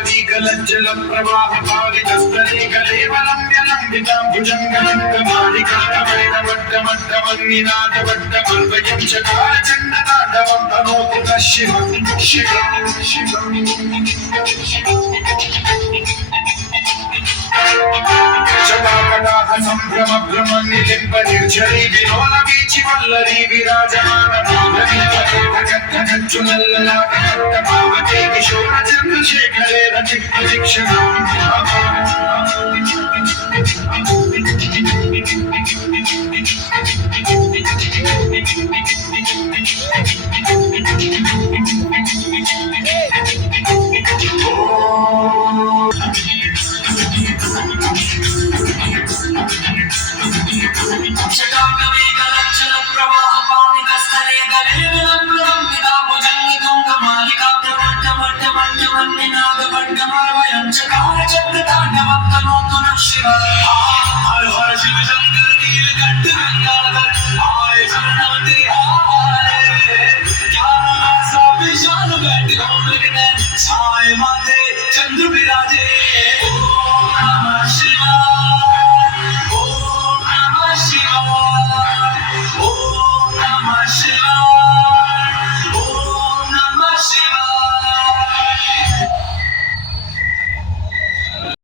కలజ్జల ప్రవాహ పావితస్థలే కలేవలంబ్యలంబితాంబుజంగలింగమాలికామైన వడ్డమడ్డమన్నినాథ వడ్డమల్వయం చకార చండ తాండవం తనోతి శివం శివం శివం జటాకటాహ సంభ్రమ భ్రమన్నిలింప నిర్జరీ విలోల వీచి వల్లరీ విరాజమాన పావతే కిశోర చంద్రశేఖరే రచిక్షణం